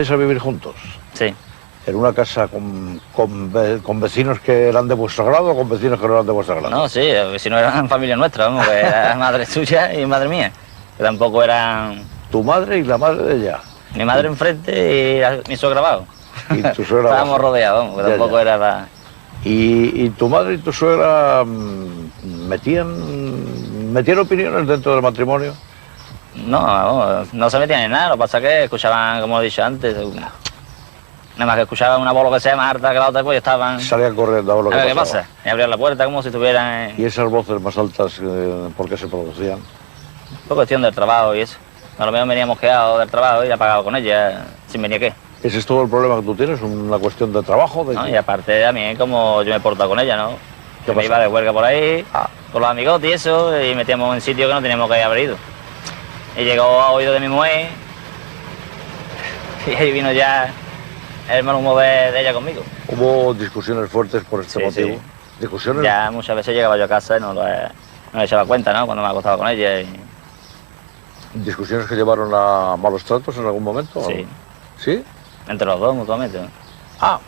¿Vais a vivir juntos? Sí. ¿En una casa con vecinos que eran de vuestro grado o con vecinos que no eran de vuestro grado? No, sí, los vecinos eran familia nuestra, vamos, que era madre suya y madre mía. Que tampoco eran... Tu madre y la madre de ella. Mi madre enfrente y mi suegra abajo. Y tu suegra Estábamos abajo. rodeados, vamos, que Ya, tampoco ya. era la... ¿Y tu madre y tu suegra metían opiniones dentro del matrimonio? No, vamos, no se metían en nada, lo que pasa es que escuchaban, como he dicho antes, nada más que escuchaban una voz lo que sea más alta que la otra, pues estaban... Salían corriendo a ver lo A que ver qué pasaba. pasa, y abrían la puerta como si estuvieran... ¿Y esas voces más altas por qué se producían? Por cuestión del trabajo y eso. A lo mejor veníamos quedados del trabajo y apagados con ella, sin venir qué. ¿Ese es todo el problema que tú tienes? ¿Una cuestión de trabajo? ¿No? Y aparte también como yo me he portado con ella, ¿no? ¿Qué Que me pasa? iba de huelga por ahí, Ah. con los amigotes y eso, y metíamos en sitios que no teníamos que haber ido. Y llegó a oído de mi mujer, y ahí vino ya el mal humor de ella conmigo. ¿Hubo discusiones fuertes por este Sí, motivo? sí. ¿Discusiones? Ya muchas veces llegaba yo a casa y no le echaba cuenta, ¿no? Cuando me acostaba con ella. ¿Discusiones que llevaron a malos tratos en algún momento? Sí. ¿Sí? Entre los dos, mutuamente. Ah,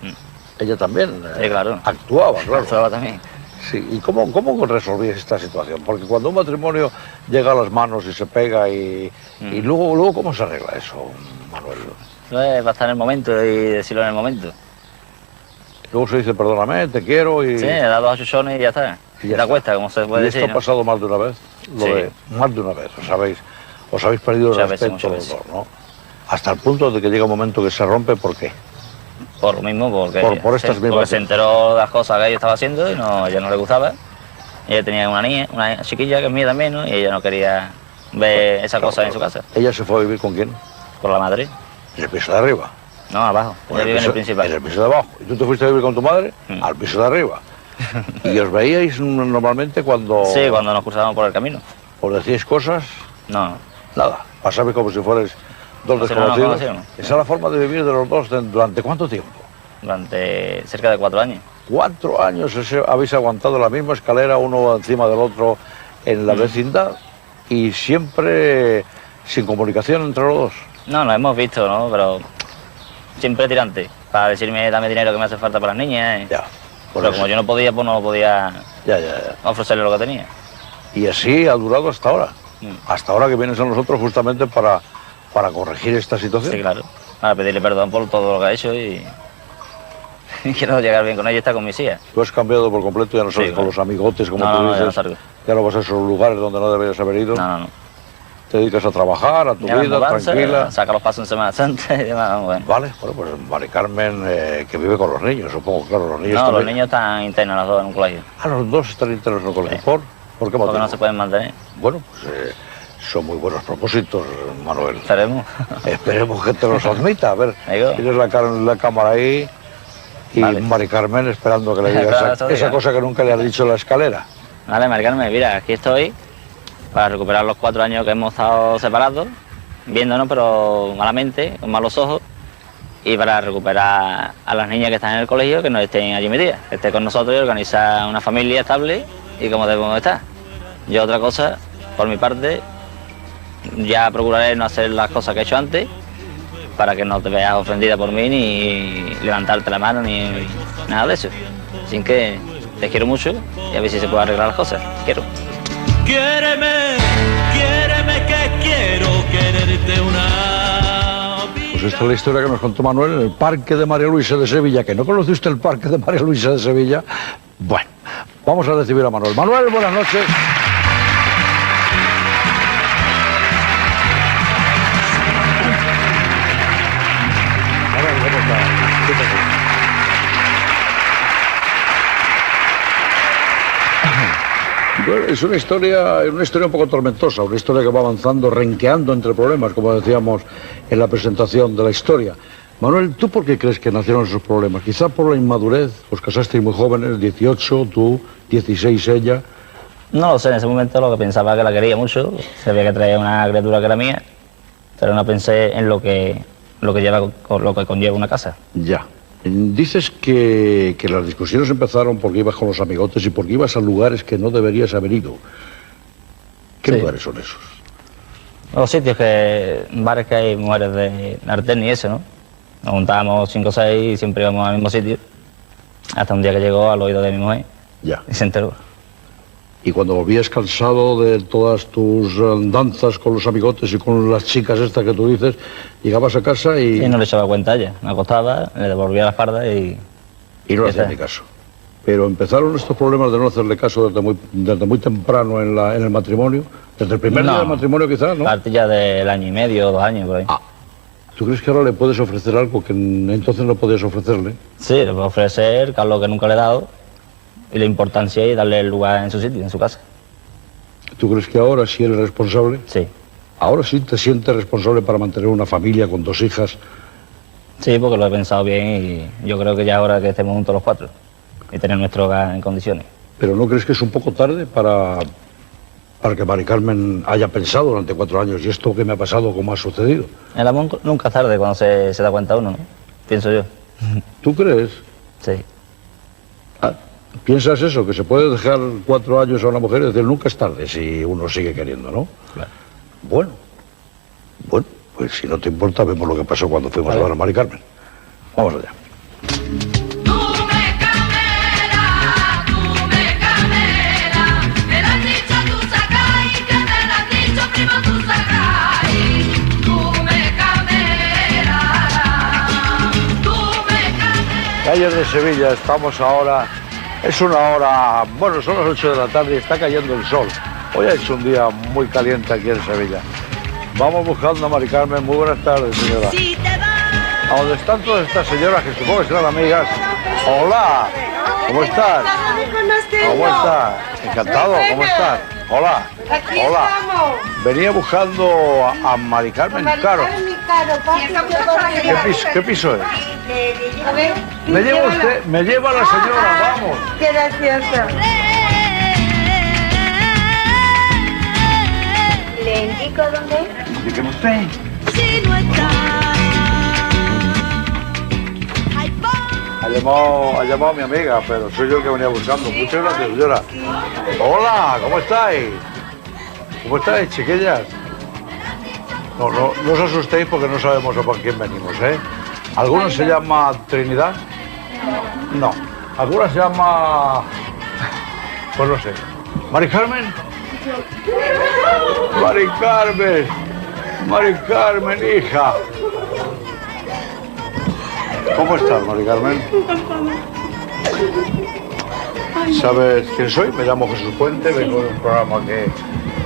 Mm. ella también Sí, claro. actuaba, claro. Actuaba también. Sí. ¿Y cómo resolvías esta situación? Porque cuando un matrimonio llega a las manos y se pega y luego ¿cómo se arregla eso, Manuel? No es para estar en el momento y decirlo en el momento. Luego se dice, perdóname, te quiero y... Sí, he dado dos achuchones y ya está. Y Y ya te está. acuestas, como se puede ¿Y esto decir, ha ¿no? pasado más de una vez? Sí. Más de una vez, os habéis perdido el Muchas veces, respeto muchas los dos, ¿no? Hasta el punto de que llega un momento que se rompe, ¿por qué? Por lo mismo, porque, Por estas sí, mismas porque se cosas. enteró de las cosas que yo estaba haciendo y no, a ella no le gustaba. Ella tenía una niña, una chiquilla que es mía también, ¿no? Y ella no quería ver esa cosa en su casa. ¿Ella se fue a vivir con quién? Por la madre. En el piso de arriba. No, abajo. Ella vive en el principal. En el piso de abajo. ¿Y tú te fuiste a vivir con tu madre? Mm. Al piso de arriba. ¿Y os veíais normalmente cuando Sí, cuando nos cruzábamos por el camino. os decíais cosas? No, Nada. Pasabais como si fuerais dos Como si no nos desconocidos. conociéramos. ¿Esa es la forma de vivir de los dos durante cuánto tiempo? durante cerca de 4 años. 4 años habéis aguantado la misma escalera uno encima del otro en la vecindad y siempre sin comunicación entre los dos. No, nos hemos visto, ¿no? Pero siempre tirante. Para decirme, dame dinero que me hace falta para las niñas. Ya. por Pero eso. como yo no podía, pues no podía Ya. ofrecerle lo que tenía. Y así ha durado hasta ahora. Mm. Hasta ahora que vienes a nosotros justamente para corregir esta situación. Sí, claro. Para pedirle perdón por todo lo que ha hecho y quiero llegar bien con ella y estar con mis hijas. Tú has cambiado por completo, ya no sales Sí, con claro. los amigotes, como No, tú no, ya dices. no salgo. Ya no vas a esos lugares donde no deberías haber ido. No. Te dedicas a trabajar, a tu Ya la vida, mudanza, tranquila. saca los pasos en Semana Santa y demás. Bueno. Vale, bueno, pues Mari Carmen, que vive con los niños, supongo, claro, los niños No, los también. niños están internos los dos en un colegio. Ah, los dos están internos en el colegio. Sí. ¿Por qué motivo? Porque no se pueden mantener. Bueno, pues son muy buenos propósitos, Manuel. Esperemos. Esperemos que te los admita. A ver, Digo. tienes la cámara ahí y Vale. Mari Carmen esperando que le digas Claro, esa, eso esa diga. cosa que nunca le has dicho en la escalera. Vale, Maricarmen, mira, aquí estoy para recuperar los 4 años que hemos estado separados, viéndonos pero malamente, con malos ojos, y para recuperar a las niñas que están en el colegio, que no estén allí metidas, que estén con nosotros y organizar una familia estable y como debemos estar. Yo otra cosa, por mi parte, ya procuraré no hacer las cosas que he hecho antes, para que no te veas ofendida por mí, ni levantarte la mano, ni nada de eso. Así que te quiero mucho y a ver si se puede arreglar las cosas. Quiero. Quiéreme, quiéreme que quiero quererte una vida. Pues esta es la historia que nos contó Manuel en el Parque de María Luisa de Sevilla. ¿Que no conoce usted el Parque de María Luisa de Sevilla? Bueno, vamos a recibir a Manuel. Manuel, buenas noches. Manuel, ¿cómo está? Siéntese. Bueno, es una historia un poco tormentosa, una historia que va avanzando, renqueando entre problemas, como decíamos en la presentación de la historia. Manuel, ¿tú por qué crees que nacieron esos problemas? Quizá por la inmadurez, os casasteis muy jóvenes, 18, tú, 16 ella. No lo sé, en ese momento lo que pensaba que la quería mucho, sabía que traía una criatura que era mía, pero no pensé en lo que conlleva una casa. Ya. Dices que las discusiones empezaron porque ibas con los amigotes y porque ibas a lugares que no deberías haber ido. ¿Qué Sí. lugares son esos? Los sitios bares que hay mujeres de Arteni y eso, ¿no? Nos juntábamos 5 o 6 y siempre íbamos al mismo sitio. Hasta un día que llegó al oído de mi mujer Ya. y se enteró. Y cuando volvías cansado de todas tus danzas con los amigotes y con las chicas estas que tú dices, llegabas a casa y Y no le echaba cuenta a ella. Me acostaba, le devolvía la espalda y... no le Ya hacías está. ni caso. Pero empezaron estos problemas de no hacerle caso desde muy temprano en el matrimonio, desde el primer No. día del matrimonio quizás, ¿no? Parte ya del año y medio, 2 años, por ahí. Ah. ¿Tú crees que ahora le puedes ofrecer algo que entonces no podías ofrecerle? Sí, le puedo ofrecer que es lo que nunca le he dado y la importancia y darle el lugar en su sitio, en su casa. ¿Tú crees que ahora sí eres responsable? Sí. ¿Ahora sí te sientes responsable para mantener una familia con 2 hijas? Sí, porque lo he pensado bien y yo creo que ya es hora que estemos juntos los 4 y tener nuestro hogar en condiciones. ¿Pero no crees que es un poco tarde para que Mari Carmen haya pensado durante 4 años y esto que me ha pasado, cómo ha sucedido? El amor nunca es tarde cuando se da cuenta uno, ¿no? Pienso yo. ¿Tú crees? Sí. Ah, ¿piensas eso? Que se puede dejar 4 años a una mujer y decir nunca es tarde si uno sigue queriendo, ¿no? Claro. Bueno, pues si no te importa, vemos lo que pasó cuando fuimos Vale. a ver a Mari Carmen. Vamos allá. Calles de Sevilla, estamos ahora, es una hora, bueno, son las 8 de la tarde y está cayendo el sol. Hoy ha hecho un día muy caliente aquí en Sevilla. Vamos buscando a Mari Carmen. Muy buenas tardes, señora. ¿A dónde están todas estas señoras que supongo que serán amigas? Hola, ¿cómo estás? ¿Cómo estás? Encantado, ¿cómo estás? Hola, hola. Venía buscando a Mari Carmen Caro. ¿Qué piso es? Me lleva usted, me lleva la señora, vamos. Qué gracioso. ¿Le indico dónde? Dígame usted. Si no está. Ha llamado a mi amiga, pero soy yo el que venía buscando. Muchas gracias, señora. Hola, ¿cómo estáis? ¿Cómo estáis, chiquillas? No os asustéis porque no sabemos a por quién venimos, ¿eh? ¿Alguna se llama Trinidad? No. ¿Alguna se llama...? Pues no sé. ¿Mari Carmen? Mari Carmen. Mari Carmen, hija. ¿Cómo estás, Mari Carmen? ¿Sabes quién soy? Me llamo Jesús Puente, vengo de un programa que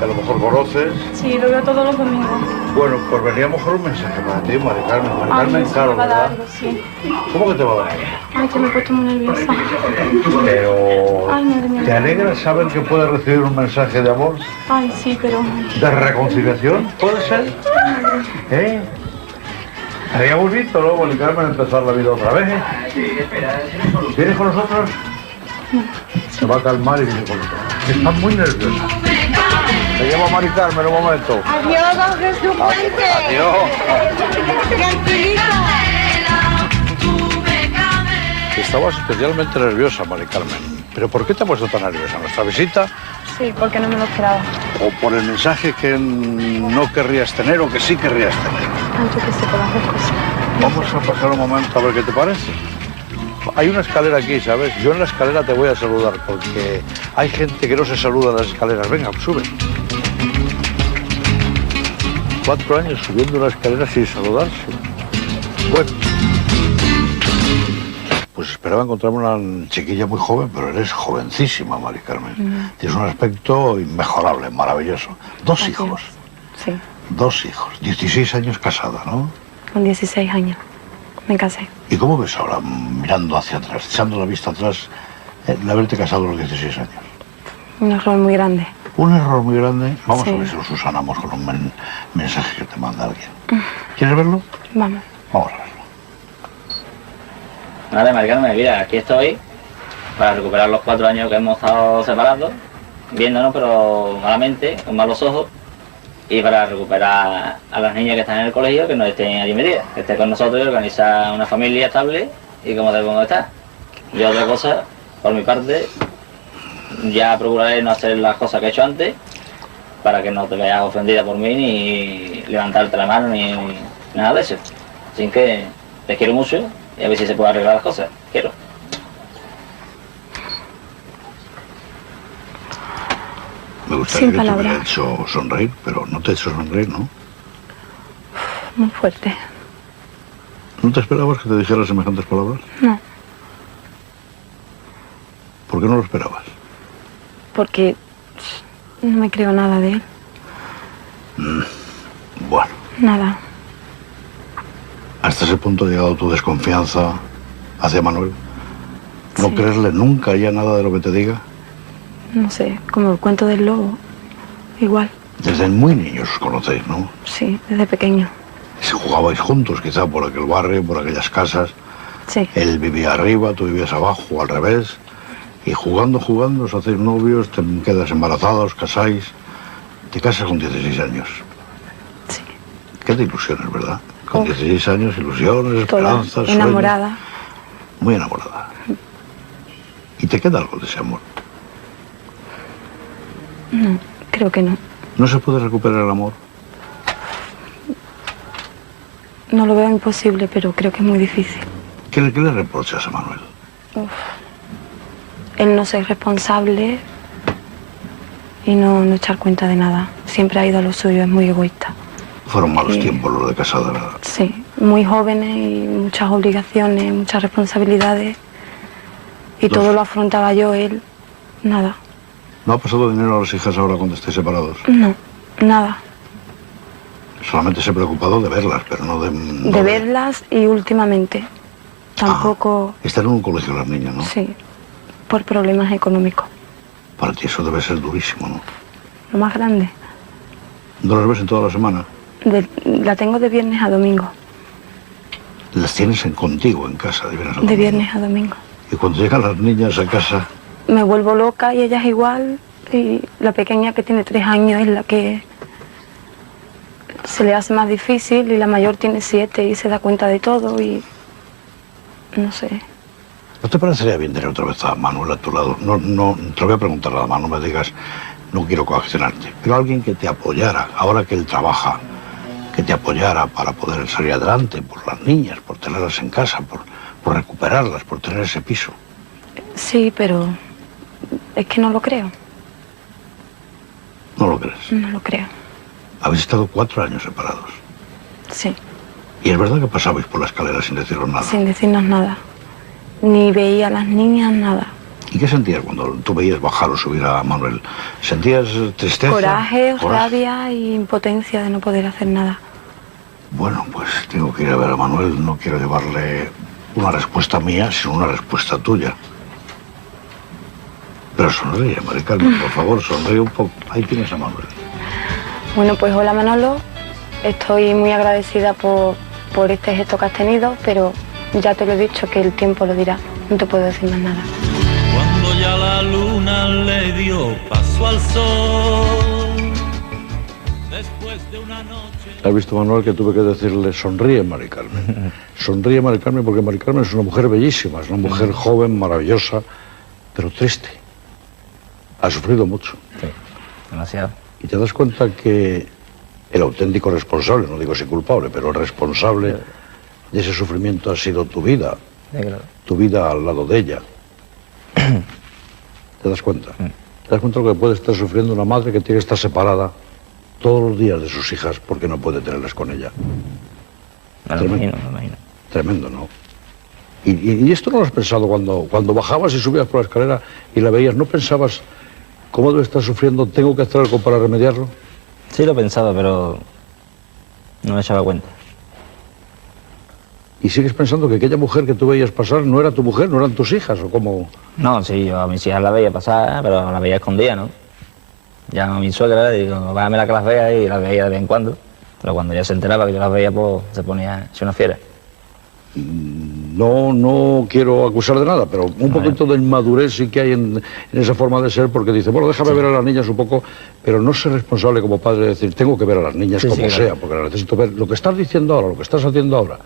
a lo mejor conoces. Sí, lo veo todos los domingos. Bueno, pues venía a lo mejor un mensaje para ti, Mari Carmen. Mari Ay, Carmen, sí, Caro, me va a dar ¿verdad? algo, sí. ¿Cómo que te va a dar? Ay, que me he puesto muy nerviosa. Pero... Ay, madre mía. ¿Te alegra saber que puedes recibir un mensaje de amor? Ay, sí, pero... ¿De reconciliación? ¿Puede ser? ¿Eh? Sería bonito, ¿no, Mari Carmen, empezar la vida otra vez? ¿Vienes con nosotros? Se va a calmar y viene con nosotros. Está muy nerviosa. Me llamo Mari Carmen, un momento. Adiós, don Jesús Puente. Adiós. Tranquilita. Estabas especialmente nerviosa, Mari Carmen. ¿Pero por qué te has puesto tan nerviosa? ¿Nuestra visita? Sí, porque no me lo esperaba. ¿O por el mensaje que no querrías tener o que sí querrías tener? Ay, yo qué sé, por las dos cosas. Vamos a pasar un momento a ver qué te parece. Hay una escalera aquí, ¿sabes? Yo en la escalera te voy a saludar porque hay gente que no se saluda en las escaleras. Venga, sube. 4 años subiendo una escalera sin saludarse. Bueno. Pues esperaba encontrarme una chiquilla muy joven, pero eres jovencísima, Mari Carmen. Tienes un aspecto inmejorable, maravilloso. 2 Gracias. hijos. Sí, 2 hijos. 16 años casada, ¿no? con 16 años. Me casé. ¿Y cómo ves ahora, mirando hacia atrás, echando la vista atrás, el haberte casado a los 16 años? Un error muy grande. Un error muy grande. Vamos Sí. a ver si lo subsanamos con un mensaje que te manda alguien. ¿Quieres verlo? Vamos. Vamos a verlo. Vale, Mari Carmen, mira, aquí estoy para recuperar los 4 años que hemos estado separados, viéndonos pero malamente, con malos ojos, y para recuperar a las niñas que están en el colegio, que no estén allí metidas, que estén con nosotros y organizar una familia estable y como debemos estar. Yo otra cosa, por mi parte, ya procuraré no hacer las cosas que he hecho antes para que no te veas ofendida por mí, ni levantarte la mano, ni nada de eso. Así que te quiero mucho y a ver si se puede arreglar las cosas. Quiero. Me gustaría Sin que te hubiera palabras. hecho sonreír, pero no te he hecho sonreír, ¿no? Muy fuerte. ¿No te esperabas que te dijera semejantes palabras? No, ¿Por qué no lo esperabas? porque no me creo nada de él. Bueno, Nada. hasta ese punto ha llegado tu desconfianza hacia Manuel. ¿No Sí. creerle nunca ya nada de lo que te diga? No sé, como el cuento del lobo. Igual, Desde muy niños os conocéis, ¿no? sí, desde pequeño. Si jugabais juntos, quizá por aquel barrio, por aquellas casas. Sí, Él vivía arriba, tú vivías abajo, o al revés. Y jugando, os hacéis novios, te quedas embarazada, os casáis. Te casas con 16 años. sí. Qué de ilusiones, ¿verdad? Con Uf. 16 años, ilusiones, Toda esperanzas, sueños. enamorada. Muy enamorada. ¿Y te queda algo de ese amor? No, creo que no. ¿No se puede recuperar el amor? No lo veo imposible, pero creo que es muy difícil. ¿Qué le reprochas a Manuel? Él no ser responsable y no echar cuenta de nada. Siempre ha ido a lo suyo, es muy egoísta. Fueron malos Sí. tiempos los de casada, ¿verdad? Sí, muy jóvenes y muchas obligaciones, muchas responsabilidades. Y Los- todo lo afrontaba yo, él, nada. ¿No ha pasado dinero a las hijas ahora cuando estéis separados? No, nada. Solamente se ha preocupado de verlas, pero no de... no De verlas y últimamente. Tampoco, Están en un colegio las niñas, ¿no? sí, por problemas económicos. Para ti eso debe ser durísimo, ¿no? Lo más grande. ¿No las ves en toda la semana? La tengo de viernes a domingo. Las tienes contigo en casa, de viernes a De domingo. viernes a domingo. Y cuando llegan las niñas a casa, Me vuelvo loca y ella es igual. Y la pequeña que tiene 3 años es la que se le hace más difícil y la mayor tiene 7 y se da cuenta de todo y no sé. ¿no te parecería bien tener otra vez a Manuel a tu lado? No, te lo voy a preguntar nada más, no me digas, no quiero coaccionarte, pero alguien que te apoyara, ahora que él trabaja, que te apoyara para poder salir adelante por las niñas, por tenerlas en casa, por recuperarlas, por tener ese piso. Sí, pero es que no lo creo. ¿No lo crees? No lo creo. Habéis estado 4 años separados. Sí, Y es verdad que pasabais por la escalera sin deciros nada. sin decirnos nada. Ni veía a las niñas, nada. ¿Y qué sentías cuando tú veías bajar o subir a Manuel? ¿Sentías tristeza? Coraje, rabia y impotencia de no poder hacer nada. Bueno, pues tengo que ir a ver a Manuel. No quiero llevarle una respuesta mía, sino una respuesta tuya. Pero sonríe, Mari Carmen, por favor, sonríe un poco. Ahí tienes a Manuel. Bueno, pues hola Manolo. Estoy muy agradecida por este gesto que has tenido, pero ya te lo he dicho que el tiempo lo dirá. No te puedo decir más nada. Cuando ya la luna le dio paso al sol, después de una noche. ¿Has visto, Manuel, que tuve que decirle sonríe, Mari Carmen? Sonríe, Mari Carmen, porque Mari Carmen es una mujer bellísima, es una mujer joven, maravillosa, pero triste. Ha sufrido mucho. Sí, demasiado. Y te das cuenta que el auténtico responsable, no digo si culpable, pero el responsable de ese sufrimiento ha sido tu vida. Sí, claro. Tu vida al lado de ella. ¿Te das cuenta? ¿Te das cuenta de lo que puede estar sufriendo una madre que tiene que estar separada todos los días de sus hijas porque no puede tenerlas con ella? Me lo imagino, me lo imagino. Tremendo, ¿no? Y esto no lo has pensado cuando bajabas y subías por la escalera y la veías, ¿no pensabas cómo debe estar sufriendo? ¿Tengo que hacer algo para remediarlo? Sí lo pensaba, pero no me echaba cuenta. ¿Y sigues pensando que aquella mujer que tú veías pasar no era tu mujer, no eran tus hijas o cómo? No, sí, yo a mis hijas las veía pasar, pero las veía escondidas, ¿no? Llamo a mi suegra y digo, váyamela que las vea y las veía de vez en cuando. Pero cuando ella se enteraba que yo las veía, pues se ponía hecha una fiera. No quiero acusar de nada, pero un poquito de inmadurez sí que hay en esa forma de ser, porque dice, bueno, déjame ver a las niñas un poco, pero no ser responsable como padre de decir, tengo que ver a las niñas Sí, como sí, sea, claro. porque las necesito ver. Lo que estás diciendo ahora, lo que estás haciendo ahora,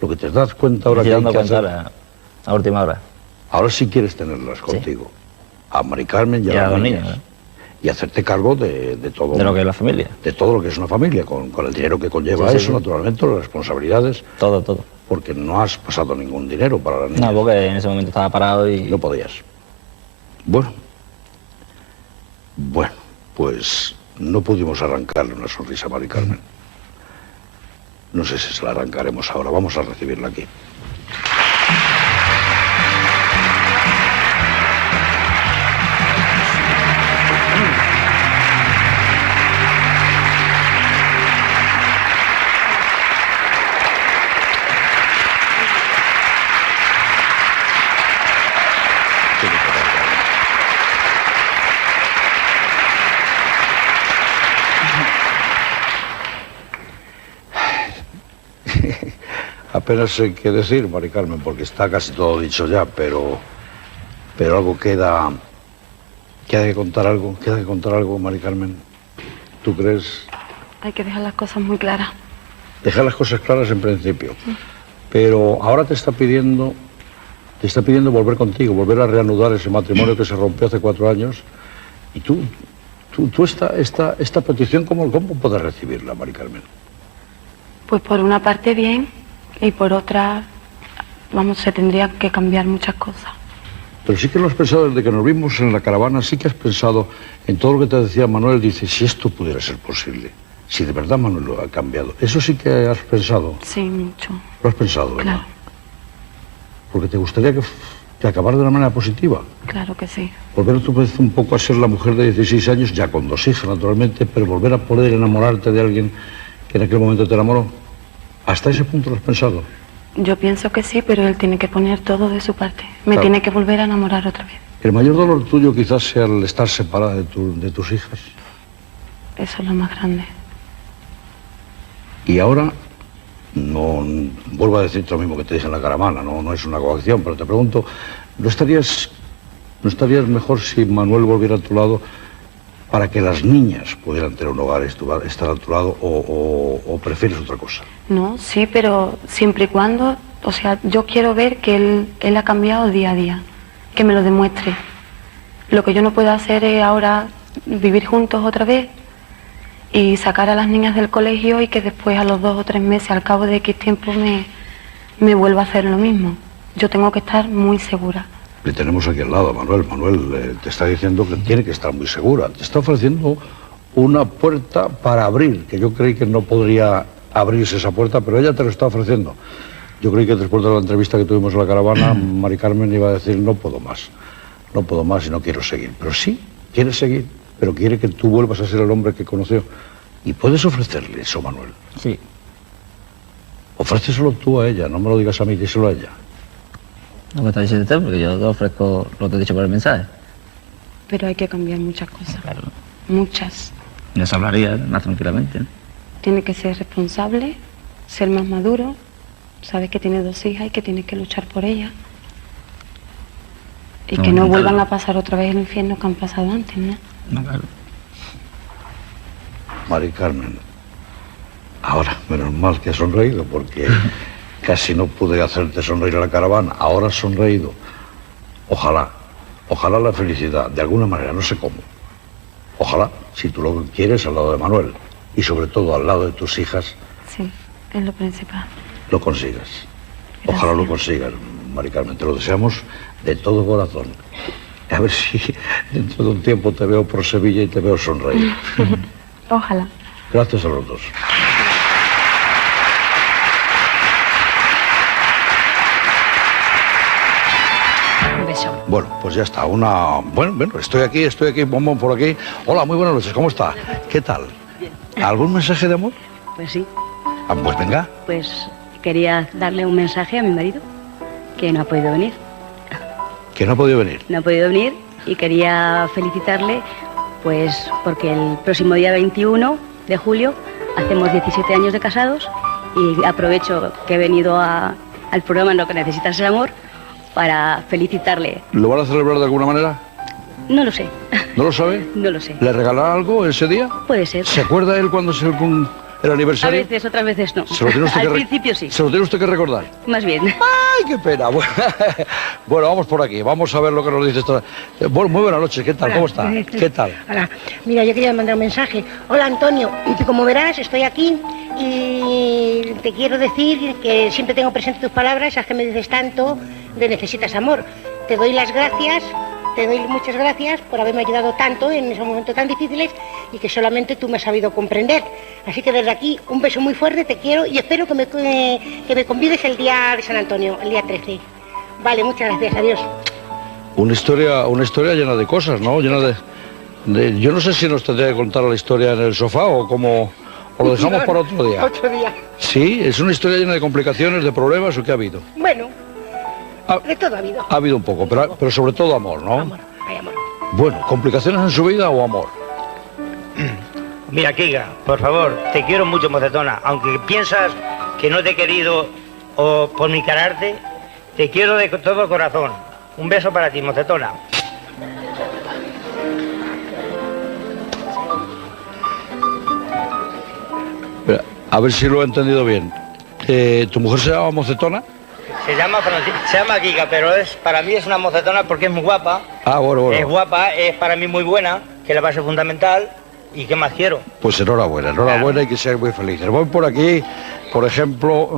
lo que te das cuenta ahora Me que estoy hay dando que cuenta hacer, ahora, a última hora. ahora sí quieres tenerlas contigo. A Mari Carmen y a Y a las los niñas. niños, ¿no? y hacerte cargo de todo. De lo que es la familia. De todo lo que es una familia, con el dinero que conlleva eso, naturalmente, las responsabilidades. Todo, todo. Porque no has pasado ningún dinero para la niña. No, porque en ese momento estaba parado y... No podías. Bueno, pues no pudimos arrancarle una sonrisa a Mari Carmen. No sé si se la arrancaremos ahora. Vamos a recibirla aquí. Apenas sé qué decir, Mari Carmen, porque está casi todo dicho ya, pero algo queda que contar algo, Mari Carmen. ¿Tú crees? Hay que dejar las cosas muy claras. Dejar las cosas claras en principio. Pero ahora te está pidiendo volver contigo, volver a reanudar ese matrimonio que se rompió hace 4 años. Y tú esta petición, ¿cómo puedes recibirla, Mari Carmen? Pues por una parte bien, y por otra, vamos, se tendrían que cambiar muchas cosas. Pero sí que lo has pensado desde que nos vimos en la caravana, sí que has pensado en todo lo que te decía Manuel, dice, si esto pudiera ser posible, si de verdad Manuel lo ha cambiado. Eso sí que has pensado. Sí, mucho. Lo has pensado, ¿verdad? Claro. Porque te gustaría que acabara de una manera positiva. Claro que sí. Volver otra vez un poco a ser la mujer de 16 años, ya con 2 hijas, naturalmente, pero volver a poder enamorarte de alguien que en aquel momento te enamoró. ¿Hasta ese punto lo has pensado? Yo pienso que sí, pero él tiene que poner todo de su parte. Me Claro. tiene que volver a enamorar otra vez. El mayor dolor tuyo quizás sea el estar separada de tus hijas. Eso es lo más grande. Y ahora, no vuelvo a decirte lo mismo que te dije en la caravana, no es una coacción, pero te pregunto, ¿no estarías mejor si Manuel volviera a tu lado para que las niñas pudieran tener un hogar, estar a tu lado, o prefieres otra cosa? No, sí, pero siempre y cuando, o sea, yo quiero ver que él ha cambiado día a día, que me lo demuestre. Lo que yo no puedo hacer es ahora vivir juntos otra vez y sacar a las niñas del colegio y que después a los 2 o 3 meses, al cabo de X tiempo, me vuelva a hacer lo mismo. Yo tengo que estar muy segura. Le tenemos aquí al lado a Manuel. Manuel te está diciendo que tiene que estar muy segura. Te está ofreciendo una puerta para abrir, que yo creí que no podría abrirse esa puerta, pero ella te lo está ofreciendo. Yo creí que después de la entrevista que tuvimos en la caravana, Mari Carmen iba a decir, no puedo más y no quiero seguir. Pero sí, quiere seguir, pero quiere que tú vuelvas a ser el hombre que conoció. Y puedes ofrecerle eso, Manuel. Sí. Ofréceselo tú a ella, no me lo digas a mí, díselo a ella. No me está diciendo usted, porque yo te ofrezco lo que te he dicho por el mensaje. Pero hay que cambiar muchas cosas. Claro. Muchas. Ya se hablaría más tranquilamente, ¿no? Tiene que ser responsable, ser más maduro, sabes que tiene 2 hijas y que tienes que luchar por ellas. Y No, que no claro. vuelvan a pasar otra vez el infierno que han pasado antes, ¿no? No, claro. Mari Carmen, ahora, menos mal que has sonreído, porque casi no pude hacerte sonreír a la caravana. Ahora has sonreído. Ojalá la felicidad, de alguna manera, no sé cómo. Ojalá, si tú lo quieres, al lado de Manuel y sobre todo al lado de tus hijas, Sí, es lo principal. lo consigas. Ojalá Gracias. lo consigas, Mari Carmen, te lo deseamos de todo corazón. A ver si dentro de un tiempo te veo por Sevilla y te veo sonreír. Ojalá. Gracias a los dos. Un beso. Bueno, pues ya está. Bueno, estoy aquí, bombón por aquí. Hola, muy buenas noches, ¿cómo está? ¿Qué tal? ¿Algún mensaje de amor? Pues sí, Ah, pues venga. pues quería darle un mensaje a mi marido, que no ha podido venir. Que no ha podido venir. No ha podido venir y quería felicitarle, pues porque el próximo día 21 de julio hacemos 17 años de casados y aprovecho que he venido al programa En lo que necesitas el amor para felicitarle. ¿Lo van a celebrar de alguna manera? No lo sé, ¿No lo sabe? no lo sé. ¿Le regalará algo ese día? Puede ser. ¿Se acuerda él cuando es el A aniversario? veces, otras veces no. Se lo tiene usted Al que principio sí, Se lo tiene usted que recordar. más bien. ¡Ay, qué pena! Bueno, vamos por aquí, vamos a ver lo que nos dice esta... Bueno, muy buenas noches, ¿qué tal? Hola. ¿Cómo está? ¿Qué tal? Hola, mira, yo quería mandar un mensaje. Hola, Antonio, como verás, estoy aquí y te quiero decir que siempre tengo presente tus palabras, esas que me dices tanto de necesitas amor. Te doy las gracias, te doy muchas gracias por haberme ayudado tanto en esos momentos tan difíciles y que solamente tú me has sabido comprender. Así que desde aquí, un beso muy fuerte, te quiero y espero que me convides el día de San Antonio, el día 13. Vale, muchas gracias, adiós. Una historia llena de cosas, ¿no? Llena de... Yo no sé si nos tendría que contar la historia en el sofá o cómo... ¿O lo dejamos para otro día? Otro día. Sí, es una historia llena de complicaciones, de problemas, ¿o qué ha habido? Bueno, de todo ha habido. Ha habido un poco, pero sobre todo amor, ¿no? Amor, hay amor. Bueno, ¿complicaciones en su vida o amor? Mira, Kika, por favor, te quiero mucho, mocetona. Aunque piensas que no te he querido o por mi carácter, te quiero de todo corazón. Un beso para ti, mocetona. A ver si lo he entendido bien. ¿Tu mujer se llama Mocetona? Se llama Kika, pero para mí es una mocetona porque es muy guapa. Ah, bueno. Es guapa, es para mí muy buena, que es la base fundamental. ¿Y qué más quiero? Pues enhorabuena y que seáis muy felices. Voy por aquí, por ejemplo,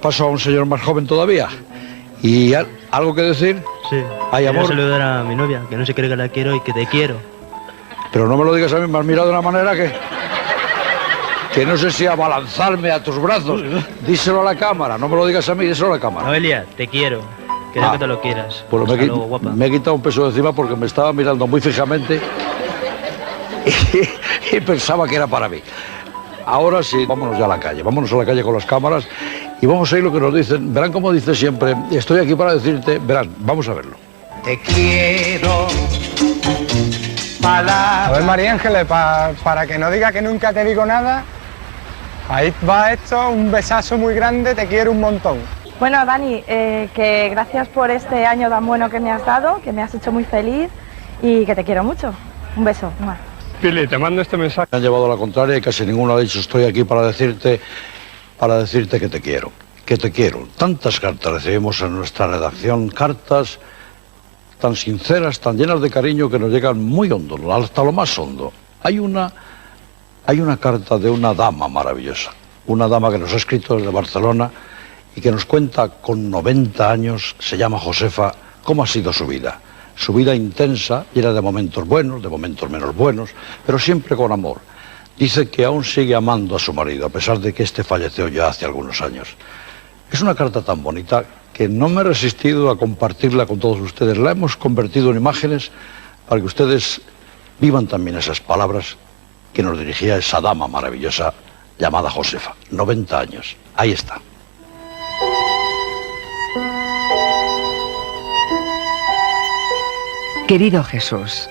paso a un señor más joven todavía. ¿Y algo que decir? Sí. ¿Hay amor? Quiero saludar a mi novia, que no se cree que la quiero y que te quiero. Pero no me lo digas a mí, me has mirado de una manera que no sé si abalanzarme a tus brazos. Díselo a la cámara, no me lo digas a mí, díselo a la cámara. Noelia, te quiero. Quiero que te lo quieras. Pues Hasta luego, guapa. me he quitado un peso de encima porque me estaba mirando muy fijamente y pensaba que era para mí. Ahora sí, vámonos ya a la calle, vámonos a la calle con las cámaras y vamos a oír lo que nos dicen. Verán como dice siempre, estoy aquí para decirte, verán, vamos a verlo. Te quiero. A ver, María Ángeles, para que no diga que nunca te digo nada, ahí va esto, un besazo muy grande, te quiero un montón. Bueno, Dani, que gracias por este año tan bueno que me has dado, que me has hecho muy feliz y que te quiero mucho. Un beso. Pili, te mando este mensaje. Me han llevado a la contraria y casi ninguno ha dicho estoy aquí para decirte que te quiero. Que te quiero. Tantas cartas recibimos en nuestra redacción, cartas tan sinceras, tan llenas de cariño que nos llegan muy hondo, hasta lo más hondo. Hay una carta de una dama maravillosa, una dama que nos ha escrito desde Barcelona y que nos cuenta con 90 años, se llama Josefa, cómo ha sido su vida. Su vida intensa, llena de momentos buenos, de momentos menos buenos, pero siempre con amor. Dice que aún sigue amando a su marido, a pesar de que este falleció ya hace algunos años. Es una carta tan bonita que no me he resistido a compartirla con todos ustedes. La hemos convertido en imágenes para que ustedes vivan también esas palabras que nos dirigía esa dama maravillosa llamada Josefa. 90 años. Ahí está. Querido Jesús,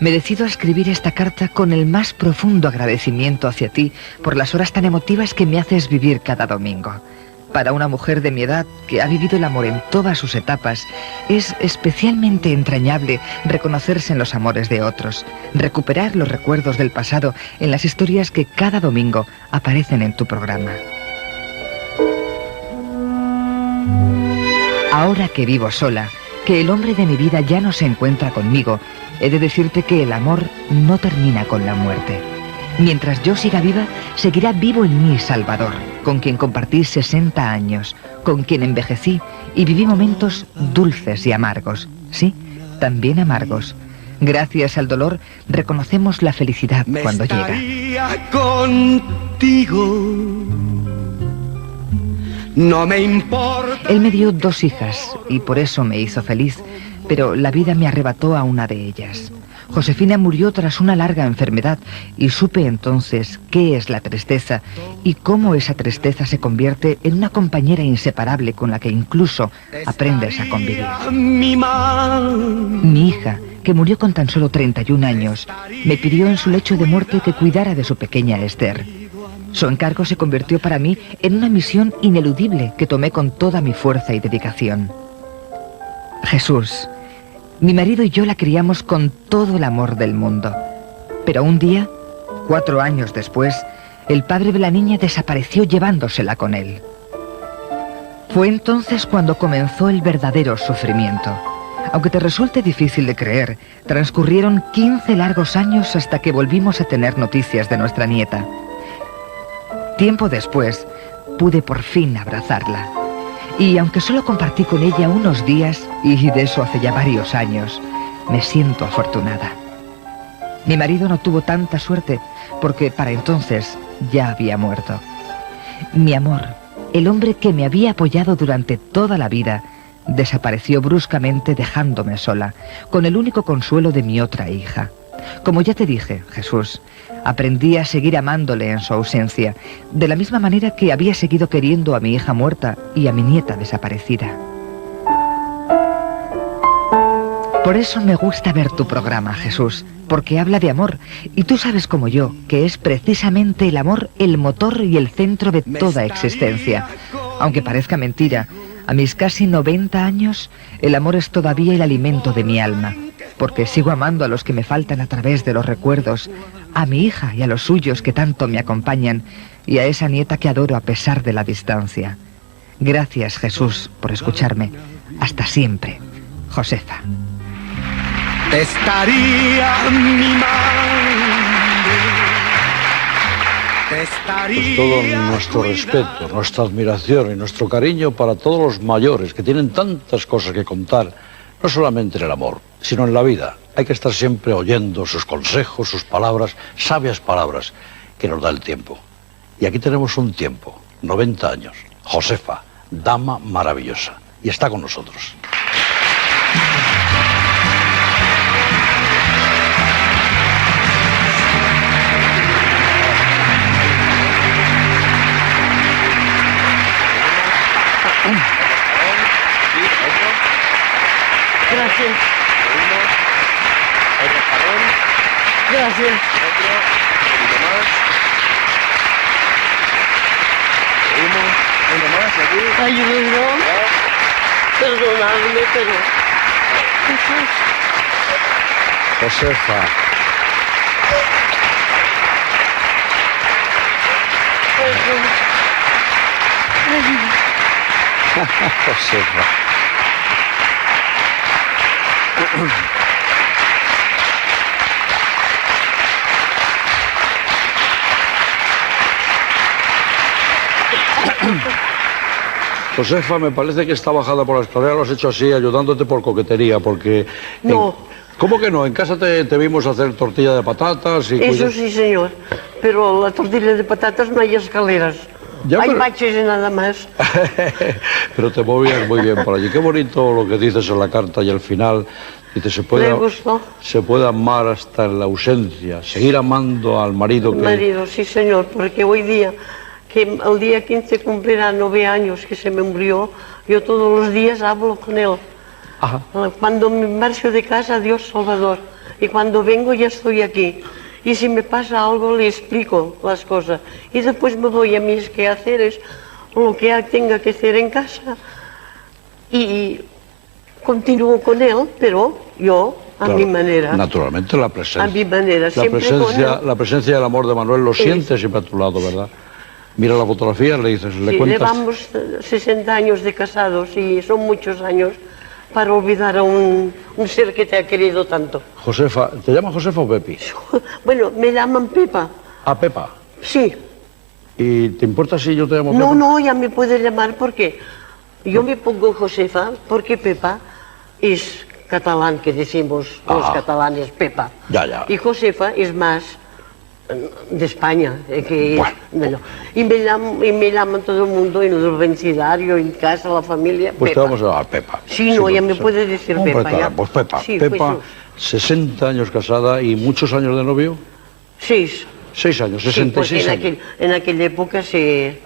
me decido a escribir esta carta con el más profundo agradecimiento hacia ti por las horas tan emotivas que me haces vivir cada domingo. Para una mujer de mi edad que ha vivido el amor en todas sus etapas, es especialmente entrañable reconocerse en los amores de otros, recuperar los recuerdos del pasado en las historias que cada domingo aparecen en tu programa. Ahora que vivo sola, que el hombre de mi vida ya no se encuentra conmigo, he de decirte que el amor no termina con la muerte. Mientras yo siga viva, seguirá vivo en mí Salvador, con quien compartí 60 años, con quien envejecí y viví momentos dulces y amargos. Sí, también amargos. Gracias al dolor, reconocemos la felicidad cuando llega. Contigo. No me importa. Él me dio 2 hijas y por eso me hizo feliz, pero la vida me arrebató a una de ellas. Josefina murió tras una larga enfermedad y supe entonces qué es la tristeza y cómo esa tristeza se convierte en una compañera inseparable con la que incluso aprendes a convivir. Mi hija, que murió con tan solo 31 años, me pidió en su lecho de muerte que cuidara de su pequeña Esther. Su encargo se convirtió para mí en una misión ineludible que tomé con toda mi fuerza y dedicación. Jesús, mi marido y yo la criamos con todo el amor del mundo. Pero un día, 4 años después, el padre de la niña desapareció llevándosela con él. Fue entonces cuando comenzó el verdadero sufrimiento. Aunque te resulte difícil de creer, transcurrieron 15 largos años hasta que volvimos a tener noticias de nuestra nieta. Tiempo después, pude por fin abrazarla. Y aunque solo compartí con ella unos días, y de eso hace ya varios años, me siento afortunada. Mi marido no tuvo tanta suerte, porque para entonces ya había muerto. Mi amor, el hombre que me había apoyado durante toda la vida, desapareció bruscamente dejándome sola, con el único consuelo de mi otra hija. Como ya te dije, Jesús, aprendí a seguir amándole en su ausencia, de la misma manera que había seguido queriendo a mi hija muerta y a mi nieta desaparecida. Por eso me gusta ver tu programa, Jesús, porque habla de amor, y tú sabes como yo que es precisamente el amor el motor y el centro de toda existencia. Aunque parezca mentira, a mis casi 90 años, el amor es todavía el alimento de mi alma, porque sigo amando a los que me faltan a través de los recuerdos, a mi hija y a los suyos que tanto me acompañan, y a esa nieta que adoro a pesar de la distancia. Gracias, Jesús, por escucharme. Hasta siempre. Josefa. Estaría mi madre. Pues todo nuestro respeto, nuestra admiración y nuestro cariño para todos los mayores que tienen tantas cosas que contar, no solamente en el amor, sino en la vida. Hay que estar siempre oyendo sus consejos, sus palabras, sabias palabras, que nos da el tiempo. Y aquí tenemos un tiempo, 90 años. Josefa, dama maravillosa, y está con nosotros. Gracias. Otro jalón. Gracias. Otro. Un poquito más. Seguimos. Uno más aquí. Ayúdenme. Perdonadme, pero... Josefa. Josefa. Josefa, me parece que esta bajada por la escalera lo has hecho así, ayudándote por coquetería, porque... No. ¿Cómo que no? En casa te vimos hacer tortilla de patatas y... Eso sí, señor. Pero la tortilla de patatas no hay escaleras. Ya, hay pero... baches y nada más. Pero te movías muy bien por allí. Qué bonito lo que dices en la carta y al final. Dice, se puede amar hasta en la ausencia, seguir amando al marido que... Marido, sí, señor, porque hoy día, que el día 15 cumplirá 9 años que se me murió, yo todos los días hablo con él. Ajá. Cuando me marcho de casa, Dios Salvador, y cuando vengo ya estoy aquí. Y si me pasa algo, le explico las cosas. Y después me voy a mis quehaceres, lo que tenga que hacer en casa. Y continúo con él, pero yo a mi manera. Naturalmente, la presencia. A mi manera, siempre con él. La presencia del amor de Manuel lo sientes siempre a tu lado, ¿verdad? Mira la fotografía, le dices, le cuentas... Llevamos 60 años de casados y son muchos años para olvidar a un ser que te ha querido tanto. Josefa, ¿te llamas Josefa o Pepi? Bueno, me llaman Pepa. ¿Ah, Pepa? Sí. ¿Y te importa si yo te llamo Pepa? No, no, ya me puedes llamar porque yo me pongo Josefa porque Pepa es catalán, que decimos los catalanes, Pepa. Ya, ya. Y Josefa es más de España, que bueno. Y me llaman todo el mundo en el vecindario, en casa, la familia, pues Pepa. Te vamos a llamar Pepa. Sí, no, ya me puedes decir Hombre, Pepa, ya. Pues Pepa, Sí, Pepa, pues, 60 años casada y muchos años de novio. 6. 6 años, 66 sí, años. En aquella época se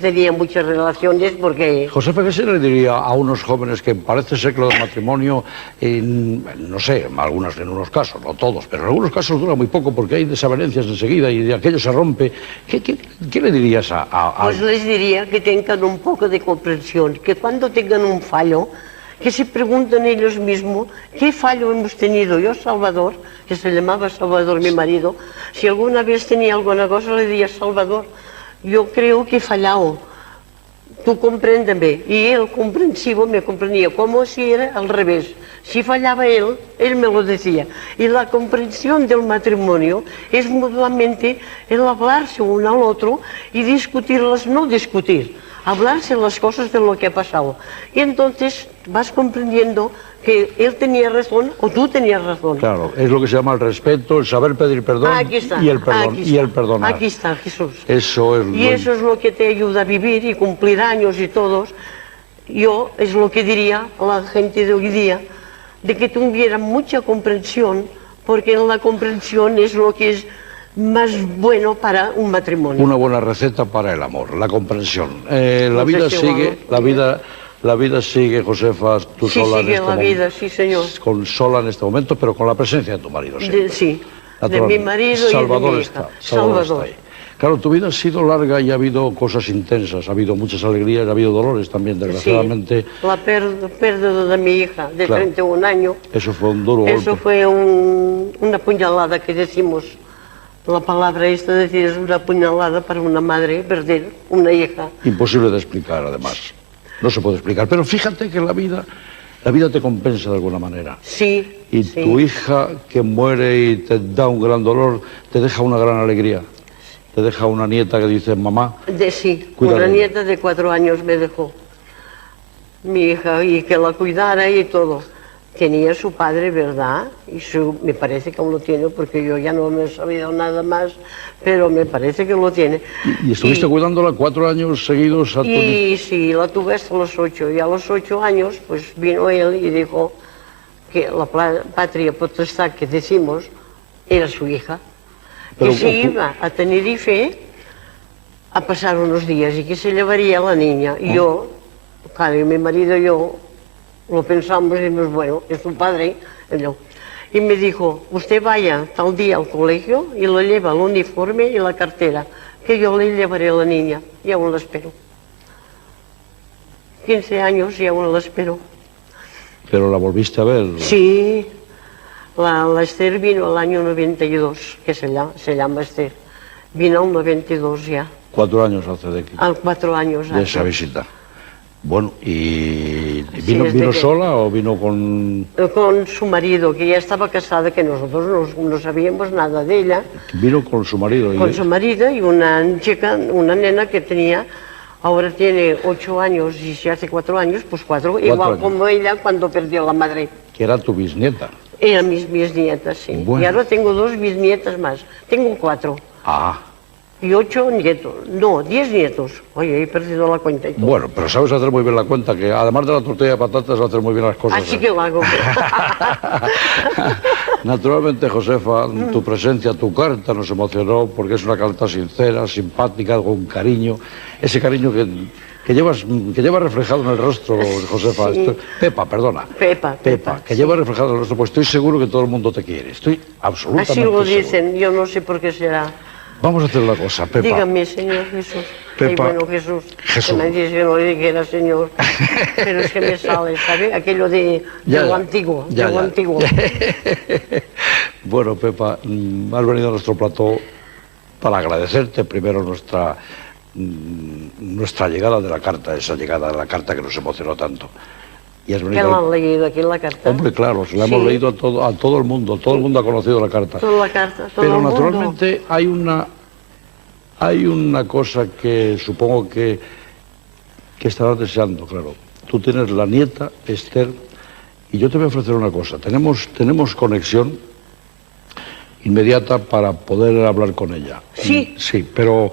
tenían muchas relaciones porque... Josefa, ¿qué se le diría a unos jóvenes que parece ser que lo del matrimonio, no sé, en unos casos, no todos, pero en algunos casos dura muy poco porque hay desavenencias enseguida y de aquello se rompe? ¿Qué le dirías a...? Pues les diría que tengan un poco de comprensión, que cuando tengan un fallo, que se pregunten ellos mismos qué fallo hemos tenido. Yo, Salvador, que se llamaba Salvador mi marido, si alguna vez tenía alguna cosa le diría, Salvador, yo creo que he fallado, tú compréndeme. Y él, comprensivo, me comprendía, como si era al revés. Si fallaba él me lo decía. Y la comprensión del matrimonio es mutuamente el hablarse uno al otro y discutirlas, no discutir, hablarse las cosas de lo que ha pasado. Y entonces vas comprendiendo que él tenía razón o tú tenías razón. Claro, es lo que se llama el respeto, el saber pedir perdón y el perdón, y el perdonar. Aquí está, Jesús. Eso es y eso es lo que te ayuda a vivir y cumplir años y todos. Yo es lo que diría a la gente de hoy día, de que tuviera mucha comprensión, porque la comprensión es lo que es más bueno para un matrimonio. Una buena receta para el amor, la comprensión. La vida sigue, la vida sigue, Josefa, tú sí, sola sigue en este la momento. Vida, sí, señor. Sola en este momento, pero con la presencia de tu marido siempre. Sí, de mi marido Salvador y de mi está, hija. Salvador Salvador. está ahí. Claro, tu vida ha sido larga y ha habido cosas intensas, ha habido muchas alegrías, ha habido dolores también, desgraciadamente. Sí, la pérdida de mi hija de Claro. 31 años. Eso fue un duro Eso golpe. fue una puñalada que decimos. La palabra esta de decir es una puñalada para una madre perder una hija. Imposible de explicar, además. No se puede explicar. Pero fíjate que la vida te compensa de alguna manera. Sí. Y sí. tu hija que muere y te da un gran dolor, te deja una gran alegría. Te deja una nieta que dice, mamá. Sí, Cuida una de nieta de 4 años me dejó. Mi hija, y que la cuidara y todo. Tenía su padre, ¿verdad? Y me parece que aún lo tiene, porque yo ya no me he sabido nada más, pero me parece que lo tiene. ¿Y estuviste cuidándola 4 años seguidos a tu Y sí, la tuve hasta los 8. Y a los 8 años, pues vino él y dijo que la patria potestad que decimos era su hija. Pero, que se iba a Tenerife a pasar unos días y que se llevaría a la niña. Y yo, claro, y mi marido y yo lo pensamos y dijimos, bueno, es su padre. Y me dijo, usted vaya tal día al colegio y le lleva el uniforme y la cartera, que yo le llevaré a la niña. Y aún la espero. 15 años y aún la espero. Pero la volviste a ver. Sí. La Esther vino al año 92, que se llama Esther. Vino al 92 ya. 4 años hace de, Al 4 años de esa visita. Bueno, ¿y Sí, vino sola o vino con...? Con su marido, que ya estaba casada, que nosotros no sabíamos nada de ella. Vino con su marido. Con su marido y una chica, una nena que tenía, ahora tiene 8 años y si hace 4 años, pues 4, igual años. como ella cuando perdió la madre. Que era tu bisnieta. Eran mis bisnietas, sí. Bueno. Y ahora tengo 2 bisnietas más. Tengo 4. Ah, Y 8 nietos. No, 10 nietos. Oye, he perdido la cuenta y todo. bueno, pero sabes hacer muy bien la cuenta, que además de la tortilla de patatas, hacer muy bien las cosas. Así que lo hago. Naturalmente, Josefa, tu presencia, tu carta nos emocionó porque es una carta sincera, simpática, con cariño. Ese cariño que llevas reflejado en el rostro, Josefa. Sí. Pepa, perdona. Pepa, que lleva reflejado en el rostro, pues estoy seguro que todo el mundo te quiere. Estoy absolutamente Así lo seguro. dicen, yo no sé por qué será. Vamos a hacer una cosa, Pepa. Dígame, Señor Jesús. Pepa. Ay, bueno, Jesús. Jesús. Que me dice que no le dijera Señor. Pero es que me sale, ¿sabe? Aquello de lo antiguo, de lo antiguo. Bueno, Pepa, has venido a nuestro plató para agradecerte primero nuestra llegada de la carta, esa llegada de la carta que nos emocionó tanto. Y has ¿Qué venido... lo han leído aquí en la carta? Hombre, claro, se la hemos Sí. leído a todo el mundo ha conocido la carta. Toda la carta, todo Pero el mundo. naturalmente hay una cosa que supongo que estarás deseando, claro. Tú tienes la nieta, Esther, y yo te voy a ofrecer una cosa. Tenemos conexión inmediata para poder hablar con ella. Sí. Sí, pero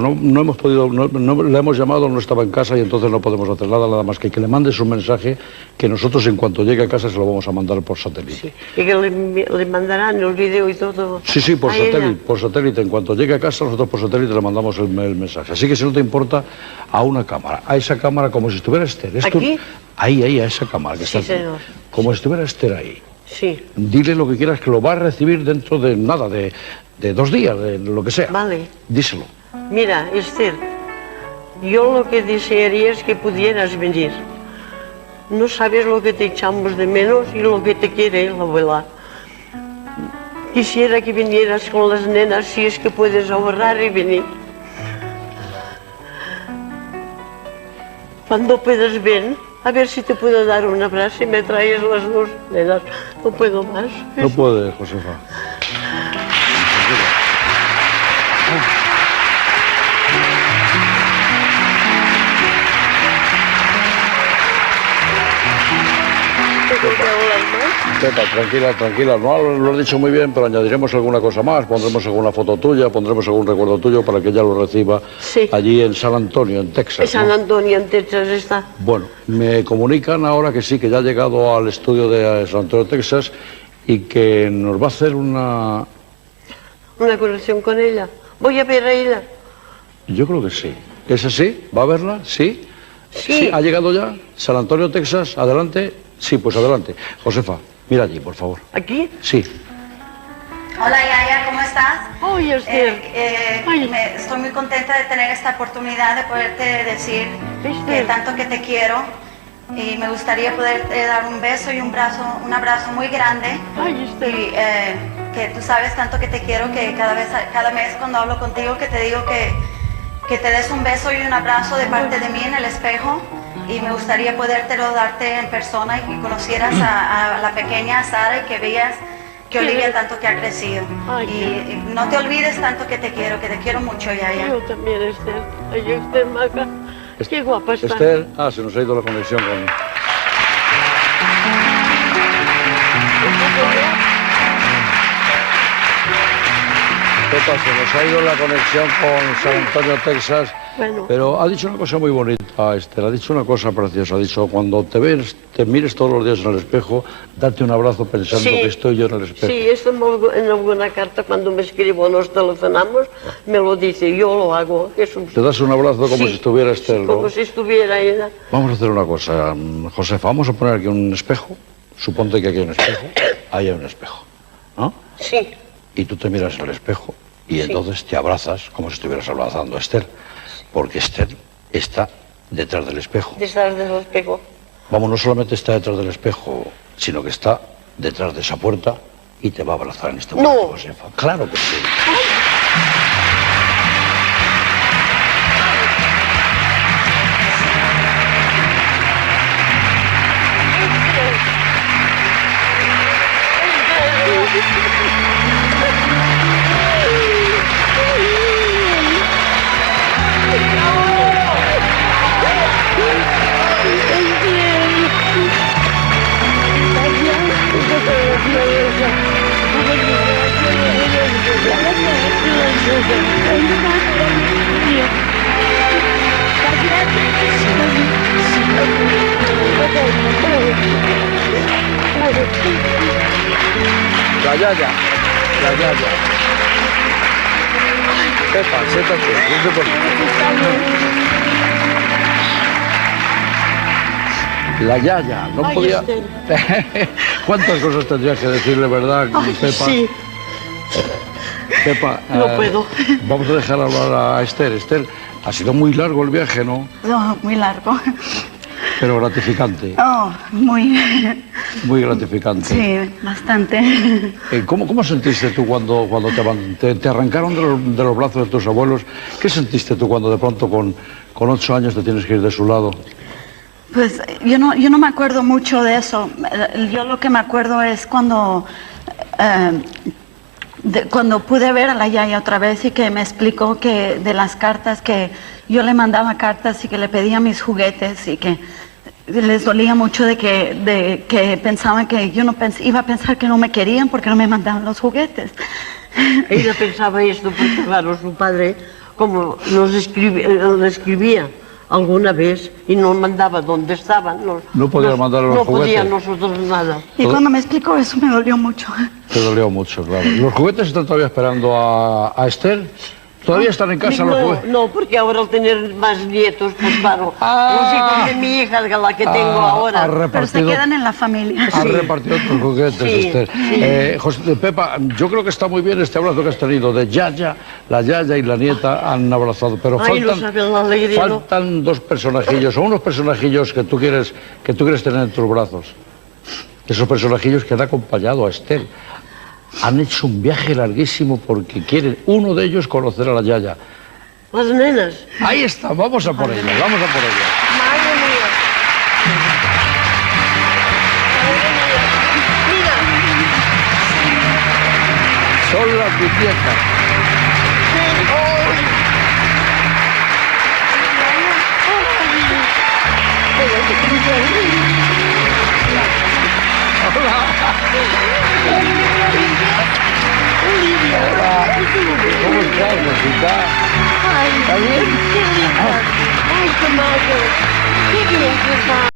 no hemos podido, no la hemos llamado, no estaba en casa y entonces no podemos hacer nada más que le mandes un mensaje que nosotros en cuanto llegue a casa se lo vamos a mandar por satélite. Y que le mandarán el video y todo. Sí, por a satélite, ella. por satélite. En cuanto llegue a casa, nosotros por satélite le mandamos el mensaje. Así que si no te importa, a una cámara. A esa cámara como si estuviera Esther. ¿Aquí? Ahí, a esa cámara. Que Sí, está, señor. como si estuviera Esther ahí. Sí. Dile lo que quieras, que lo va a recibir dentro de nada, de 2 días, de lo que sea. Vale. Díselo. Mira, Esther, yo lo que desearía es que pudieras venir. No sabes lo que te echamos de menos y lo que te quiere la abuela. Quisiera que vinieras con las nenas si es que puedes ahorrar y venir. Cuando puedas ven, a ver si te puedo dar un abrazo y me traes las dos nenas. No puedo más. No puede, Josefa. ¿Tengo que hablar más? Pepa, tranquila, tranquila. No lo has dicho muy bien, pero añadiremos alguna cosa más. Pondremos alguna foto tuya, pondremos algún recuerdo tuyo para que ella lo reciba allí en San Antonio, en Texas. En San Antonio, en Texas está. Bueno, me comunican ahora que sí, que ya ha llegado al estudio de San Antonio, Texas, y que nos va a hacer una... Una conexión con ella. Voy a ver a ella. Yo creo que sí. ¿Es así? ¿Va a verla? ¿Sí? Sí. ¿Ha llegado ya? ¿San Antonio, Texas? ¿Adelante? Sí, pues adelante. Josefa, mira allí, por favor. ¿Aquí? Sí. Hola Yaya, ¿cómo estás? Oye, estoy muy contenta de tener esta oportunidad de poderte decir que tanto que te quiero y me gustaría poderte dar un beso y un abrazo muy grande. Y que tú sabes tanto que te quiero que cada mes cuando hablo contigo que te digo que te des un beso y un abrazo de parte de mí en el espejo. Y me gustaría podértelo darte en persona y que conocieras a la pequeña Sara y que veas que Olivia tanto que ha crecido. Y no te olvides tanto que te quiero mucho, Yaya. Yo también, Esther. Ay, Esther, maca. Qué guapa está. Esther, se nos ha ido la conexión con... Pepa, se nos ha ido la conexión con San Antonio, Texas. Bueno. Pero ha dicho una cosa muy bonita, Esther, ha dicho una cosa preciosa. Ha dicho, cuando te mires todos los días en el espejo, date un abrazo pensando que estoy yo en el espejo. Sí, esto en alguna carta cuando me escribo, nos telefonamos, me lo dice, yo lo hago. Te das un abrazo como si estuviera Esther, ¿no? Como si estuviera ella. Vamos a hacer una cosa, Josefa, vamos a poner aquí un espejo. Suponte que aquí hay un espejo, ahí hay un espejo, ¿no? Sí. Y tú te miras en el espejo y entonces te abrazas como si estuvieras abrazando a Esther. Porque Esther está detrás del espejo. Detrás del espejo. Vamos, no solamente está detrás del espejo, sino que está detrás de esa puerta y te va a abrazar en este momento, Josefa. Claro que sí. La Yaya. Pepa, siéntate, vente por aquí. La Yaya, no podía... ¿Cuántas cosas tendrías que decirle, verdad, Pepa? Sí. Pepa, no puedo. Vamos a dejar hablar a Esther. Esther, ha sido muy largo el viaje, ¿no? No, muy largo. Pero gratificante. Oh, muy gratificante. Sí, bastante. ¿Cómo sentiste tú cuando te arrancaron de los brazos de tus abuelos? ¿Qué sentiste tú cuando de pronto con 8 años te tienes que ir de su lado? Pues yo no me acuerdo mucho de eso. Yo lo que me acuerdo es cuando pude ver a la Yaya otra vez y que me explicó que de las cartas, que yo le mandaba cartas y que le pedía mis juguetes y que les dolía mucho de que pensaban que yo no iba a pensar que no me querían porque no me mandaban los juguetes. Ella pensaba esto porque, claro, su padre, como nos escribía alguna vez y nos mandaba dónde estaban. No podía mandar los juguetes. No podía nosotros nada. Y cuando me explicó eso me dolió mucho. Te dolió mucho, claro. ¿Los juguetes están todavía esperando a Esther? ¿Todavía están en casa los juguetes? No, porque ahora al tener más nietos, pues claro, los hijos de mi hija, la que tengo ahora. Pero se quedan en la familia. Ha repartido otros juguetes, Esther. Pepa, yo creo que está muy bien este abrazo que has tenido de Yaya. La Yaya y la nieta han abrazado, pero faltan dos personajillos, o unos personajillos que tú quieres tener en tus brazos. Esos personajillos que han acompañado a Esther. Han hecho un viaje larguísimo porque quieren, uno de ellos, conocer a la Yaya. Las nenas. Ahí está, vamos a por ellas, vamos a por ellas. tus nietas. Hola. ¿Cómo estás, Rosita? Ay, ¿Está bien? qué linda. Ay, qué mayo. Qué bien, papá.